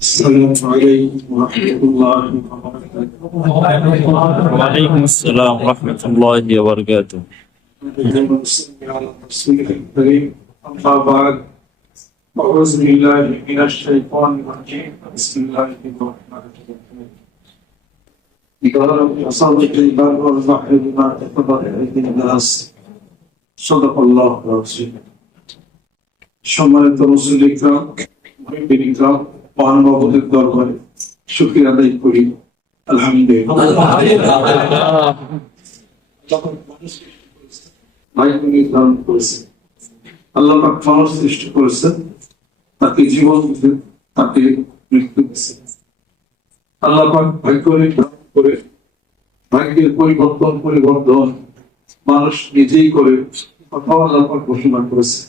السلام عليكم ورحمة الله وبركاته. وعليكم السلام ورحمة الله وبركاته. على رسوله الكريم أما بعد أعوذ بالله من الشيطان الرجيم بسم الله الرحمن الرحيم. وصادق البر والبحر بما كسبت أيدي الناس صدق الله ورسوله. সম্মানিত মুসলিম ইকরাম, মুমিন ইকরাম, মহানুভবদের দরবারে শুকরিয়া আদায় করি আলহামদুলিল্লাহ। যখন মানুষ ভাগ্য নির্ধারণ করেছেন, আল্লাহ পাক মানুষ সৃষ্টি করেছেন, তাকে জীবন দিয়েছেন, তাকে মৃত্যু দিয়েছেন। আল্লাহ পাক ভাগ্য নির্ধারণ করে ভাগ্যের পরিবর্তন মানুষ নিজেই করে কথা আল্লাহ পাক ঘোষণা করেছে।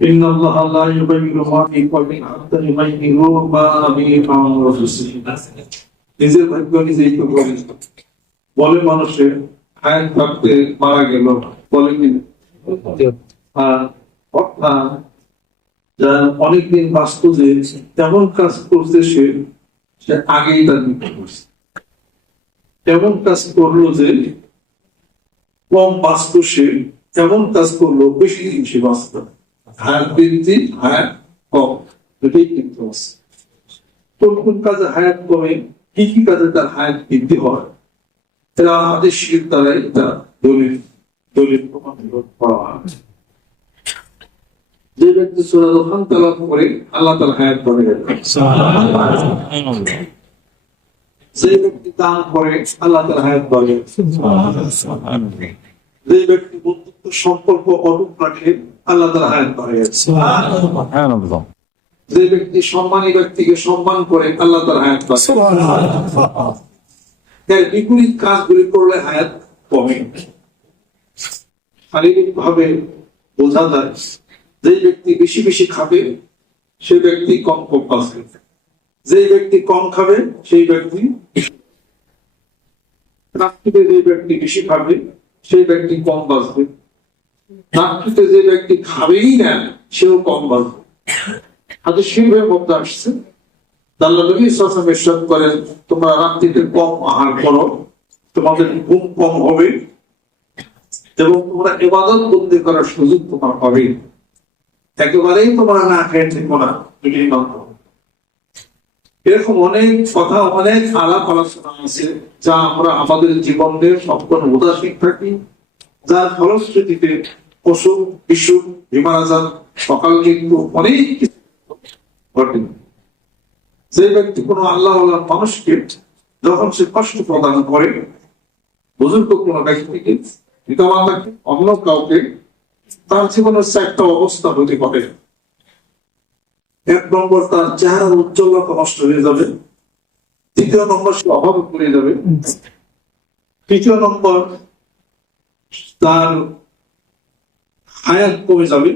إن الله لا يغير ما بقوم حتى يغيروا ما بأنفسهم। নিজের ভাগ্য নিজেই তো বলে মানুষের হায়াত থাকতে মারা গেল, বলে কি অনেকদিন বাঁচত যে তেমন কাজ করছে সে আগেই তার মৃত্যু করছে, তেমন কাজ করলো যে কম বাঁচত সে তেমন কাজ করলো বেশি দিন সে বাঁচত। হায়াত বৃদ্ধি, হায়াত কম, এটাই কিন্তু আছে। কোন কোন কাজে হায়াত কমে, কি কি কাজে তার হায়াত বৃদ্ধি হয়, এরা আমাদের শির দ্বারাই এটা দলিল প্রমাণ করা হয়। যে ব্যক্তি সূরা দোহান তেলাওয়াত করে আল্লাহ তাআলা হায়াত বাড়িয়ে দেন। যে ব্যক্তি দান করে আল্লাহ তাআলা হায়াত বাড়িয়ে দেন। যে ব্যক্তি বন্ধুত্ব সম্পর্ক অটুট রাখে আল্লাহ তাআলা হায়াত বাড়িয়ে দেন। সুবহানাল্লাহ। যে ব্যক্তি সম্মানী ব্যক্তিকে সম্মান করে আল্লাহ তাআলা হায়াত বাড়িয়ে দেন। সুবহানাল্লাহ। এর বিপরীত কাজগুলি করলে হায়াত কমে। শারীরিক ভাবে বোঝা যায়, যে ব্যক্তি বেশি বেশি খাবে সেই ব্যক্তি কম কম বাঁচবে, যে ব্যক্তি কম খাবে সেই ব্যক্তি রাত্রিতে, যে ব্যক্তি বেশি খাবে সেই ব্যক্তি কম বাঁচবে, রাত্রিতে যে ব্যক্তি খাবেই না সেও কম বাঁচবে। হাদিস শরীফের মধ্যে আসছে, আল্লাহ নবী সাল্লাল্লাহু আলাইহি ওয়াসাল্লাম ইরশাদ করেন, তোমরা রাত্রিতে কম আহার করো, তোমাদের ঘুম কম হবে এবং তোমরা ইবাদত বন্দেগী করার সুযোগ তোমার হবে। একেবারেই তোমরা না খেয়ে থেকো না। এরকম অনেক কথা, অনেক আলাপ আলোচনা আছে যা আমরা আমাদের জীবনের সম্পূর্ণ উদাসীন থাকি, যার ফলশ্রুতিতে অসুখ, বিসুখ, বিমার আজার, সকাল মৃত্যু অনেক কিছু ঘটে। যে ব্যক্তি কোনো আল্লাহ মানুষকে যখন সে কষ্ট প্রদান করে, বুজুর্গ কোনো ব্যক্তিকে, পিতামাতাকে, অন্য কাউকে, তার জীবনের একটা অবস্থা হতে পারে। এক নম্বর, তার চেহারার উজ্জ্বলতা নষ্ট হয়ে যাবে। দ্বিতীয় নম্বর, সে অভাবে পড়ে যাবে। তৃতীয় নম্বর, তার হায়াত কমে যাবে।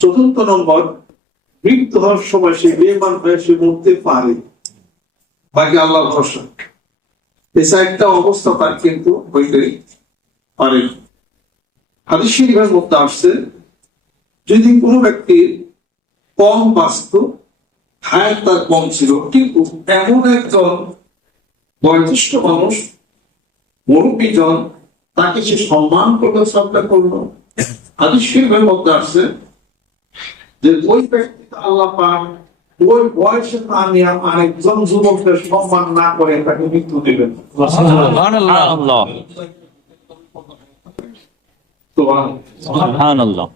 চতুর্থ নম্বর, মৃত্যু হওয়ার সময় সে বেঈমান হয়ে সে মরতে পারে, বাকি আল্লাহ ভরসা। এসা একটা অবস্থা তার কিন্তু হইতে পারে। হাদিস শরীফের মধ্যে আসছে, যদি কোনো ব্যক্তির কম বাঁচত, হায়াত তার কম ছিল, কিন্তু এমন একজন বয়োজ্যেষ্ঠ মানুষ, মুরব্বী জন, তাকে সে সম্মান করলো, শ্রদ্ধা করলো। হাদিস শরীফের মধ্যে আসছে যে ওই ব্যক্তিটা আল্লাহ পাক ওই বয়সে না নিয়ে আরেকজন যুবকের সম্মান না করে তাকে মৃত্যু দেবেন। সুবহানাল্লাহ। সুবহানাল্লাহ।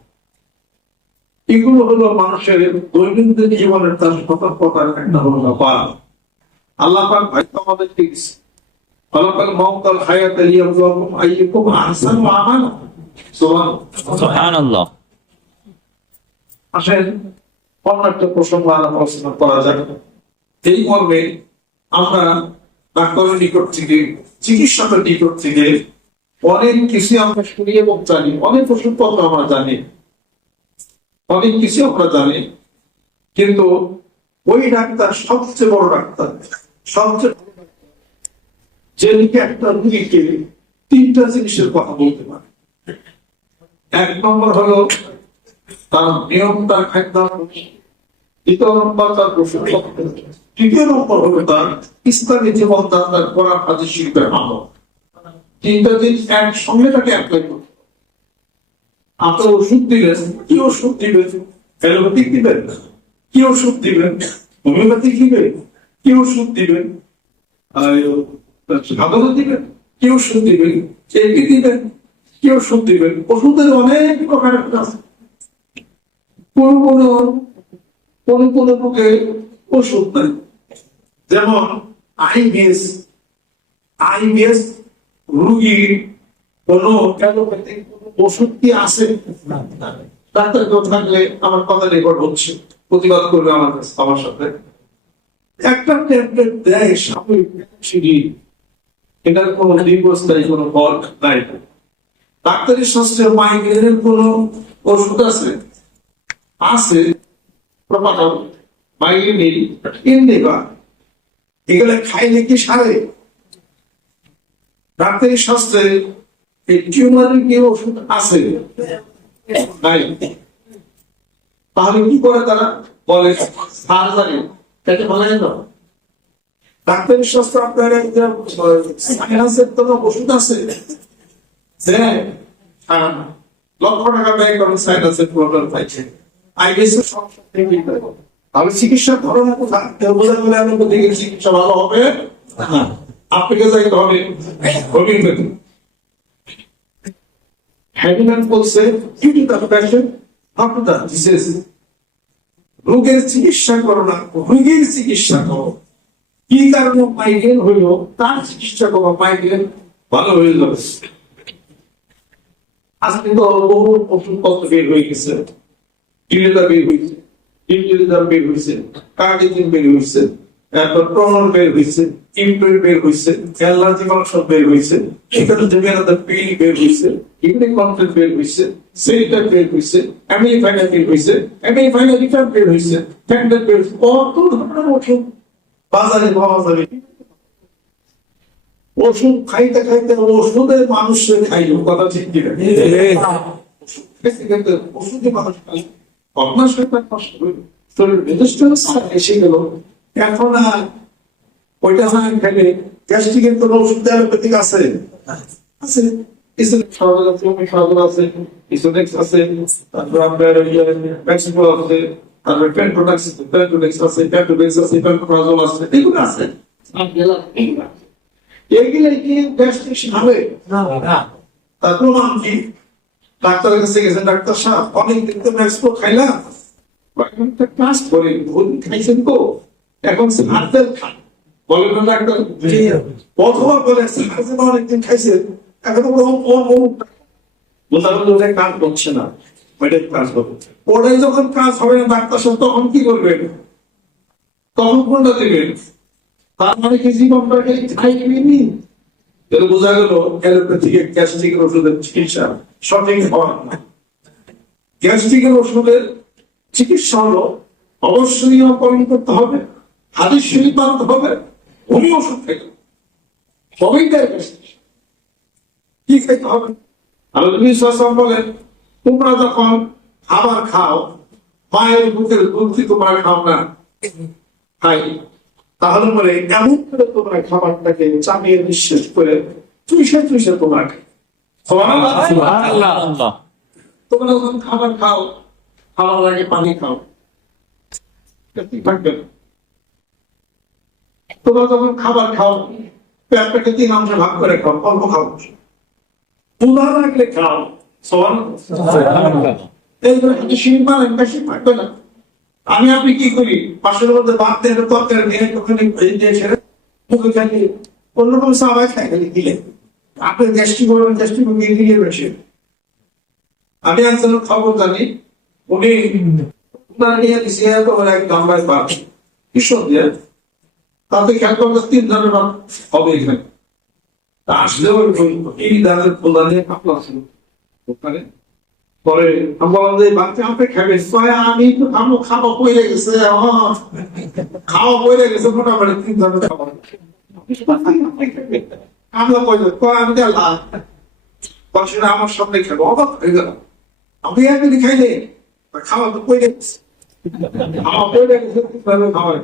এগুলো হলো মানুষের দৈনন্দিন জীবনের তার সতর্কতার একটা হলো ব্যাপার। আল্লাহ পাক ভাগ্য আমাদেরকে দিয়েছে, খলাকাল মাউত ওয়াল হায়াত লিয়াবলুয়াকুম আইয়ুকুম আহসানু আমালা। সুবহানাল্লাহ। আসেন অন্য একটা প্রসঙ্গ আলোচনা করা যাক। এই মর্মে আমরা ডাক্তারের নিকট থেকে, চিকিৎসকের নিকট থেকে অনেক কিছু আমরা শুনি এবং জানি, অনেক ওষুধপত্র আমরা জানি, অনেক কিছু আমরা জানি, কিন্তু ওই ডাক্তার সবচেয়ে বড় ডাক্তার, সবচেয়ে যে একটা রোগীকে তিনটা জিনিসের কথা বলতে পারে। এক নম্বর হলো তার নিয়ম, তার খাদ্য, দ্বিতীয় নম্বর তার ওষুধ, তৃতীয় নম্বর হলো তার ইসলামী জীবন, তার কোরআন হাদিস শিল্পের আমল। তিনটা জিনিস একসঙ্গে তাকে অ্যাপ্লাই করতে হবে। আপনি ওষুধ দিলেন, কি ওষুধ দিবেন? অ্যালোপ্যাথিক দিবেন, কি ওষুধ দিবেন? হোমিওপ্যাথিক দিবেন, কি ওষুধ দিবেন? সাধারণ দিবেন, কি ওষুধ দিবেন? এটি দিবেন, কি ওষুধ দিবেন? ওষুধের অনেক প্রকার আছে। কোন কোন রোগে ওষুধ নাই, যেমন আইবিএস রোগীর কোন অ্যালোপ্যাথিক ওষুধ কি আছে? ডাক্তার কেউ থাকলে আমার কথা রেকর্ড হচ্ছে, প্রতিবাদ করবে আমার সাথে। একটা ট্যাবলেট দেয় সাময়িক, এটার কোনো দীর্ঘস্থায়ী কোনো ফল নাই। ডাক্তারি শাস্ত্রে মাইগ্রেনের কোন ওষুধ আছে? আছে, প্রপাটল, মাইগ্রেন, ইন্ডিকা, এগুলো খাইলে কি সারে? ডাক্তারি শাস্ত্রে এই টিউমারের কি ওষুধ আছে? নাই। তাহলে কি করে তারা? বলে সার্জারি, পেটে ভালো না। ডাক্তারি শাস্ত্র আপনার সাইনাসের তো ওষুধ আছে, লক্ষ টাকা ব্যয় করেন সাইনাসের প্রবলেম পাইছে, আইবিএসের সমস্যা থেকে। তাহলে চিকিৎসার ধরন কোথায়? কেউ বোঝা গেলে অ্যালোপ্যাথিক চিকিৎসা ভালো হবে না, আপনাকে যাইতে হবে হোমিওপ্যাথি। হ্যাভিল্যান্ড বলছে you do the patient after the disease. রোগের চিকিৎসা করো না, রোগীর চিকিৎসা করো। কি কারণে মাইগ্রেন হইল তার চিকিৎসা করো, মাইগ্রেন ভালো হয়ে যাবে। আজকে তো বহু ওষুধপত্র বের হয়ে গেছে, টিলেটা বের হয়েছে, ইনটিলিজার বের হয়েছে, কার্ডিজিন বের হয়েছে, তারপর প্রনল বের হয়েছে, ইমপ্রেন বের হয়েছে, অ্যালার্জি মাংসল বের হয়েছে, সেখানে জেমিনাদার পিল বের হয়েছে, ইমনি কন্টেন্ট বের হয়েছে, সেলিটার বের হয়েছে, অ্যামিফাইনার বের হয়েছে, অ্যামিফাইনার রিফার বের হয়েছে, ফ্যান্ডার বের হয়েছে, কত ধরনের ওষুধ বাজারে পাওয়া যাবে। ওষুধ খাইতে খাইতে ওষুধের মানুষের খাইল, কথা ঠিক কিনা? ওষুধ খাইতে খাইতে ওষুধে মানুষ খাইল, আপনার সাথে নষ্ট হইল, শরীর রেজিস্ট্যান্স এসে গেল। এখন আর ওইটা হয় খেলে গ্যাস্ট্রিকের কোনো ওষুধ অ্যালোপ্যাথিক আছে? আছে, আছে, ইসোডেক্স আছে, তারপর আপনার ম্যাক্সিকো আছে, তারপর পেন্টোডেক্স আছে, পেন্টোডেক্স আছে, পেন্টোপ্রাজল আছে, এগুলো আছে। এগুলো কি গ্যাস্ট্রিক হবে না? তার প্রমাণ কি? ডাক্তারের কাছে গেছেন, ডাক্তার সাহেব অনেকদিন তো ম্যাক্সিকো খাইলাম, একটা কাজ করে ভুল খাইছেন তো, এখন আপেল খান, বলেন না ডাক্তার? অথবা বলে অনেকদিন খাইছেন, এখন কাজ করছে না, ওইটাই কাজ করবে। ওটাই যখন কাজ হবে না ডাক্তার সাহেব, তখন কি করবেন? তখন কোনটা দেবেন? তার মানে কি জীবনটাকে খাইনি? বোঝা গেল অ্যালোপ্যাথিক গ্যাস্ট্রিকের ওষুধের চিকিৎসা সঠিক হওয়ার না। গ্যাস্ট্রিকের ওষুধের চিকিৎসা হলো অবশ্যই পালন করতে হবে, হাদিস শরীফ মানতে হবে, হোমিও ওষুধ খেতে হবে, তবেই তার কি খেতে হবে? আল্লাহ বলেন, তোমরা যখন খাবার খাও, মায়ের বুকের দুধ তোমরা খাও না, খাই, তাহলে বলে এমন করে তোমরা খাবারটাকে চাপিয়ে নিঃশেষ করে চুইসে তোমরা খাই। তোমরা যখন খাবার খাও, খাওয়ার আগে পানি খাও, থাকবে না। তোমরা যখন খাবার খাও, পেটটাকে 3 অংশে ভাগ করে খাও, অল্প খাও, ক্ষুধা লাগলে খাও। বেশি থাকবে না। আমি আপনি কি করি, পাশের মধ্যে ভাত দিয়ে তরকারি নিয়ে ওখানে ছেড়ে মুখে খাইলে অন্যরকম সাবাই খাই খালি দিলে আপনি গ্যাস্ট্রিক করবেন, গ্যাস্ট্রিক দিয়ে বেশি। আমি একজন খবর জানি, উনি নিয়ে দিছে এক গামলায় ভাত, কিশোর দিয়ে, তাতে খেয়াল করলে 3 ধরনের ভাত হবে এখানে। তা আসলেও এই দাঁড়ের খোলা নিয়ে কাপড় ছিল ওখানে। পরে আপনি খাবেন, আমি তো খাওয়া পড়ে গেছে, খাওয়া পড়ে গেছে, মোটামুটি 3 ধরনের খাবার। আমার সামনে খেলো, অবাক হয়ে গেল। আমি একদিন খাইলে খাওয়া তো পড়ে গেছে, আপনাদের কিভাবে খাওয়াই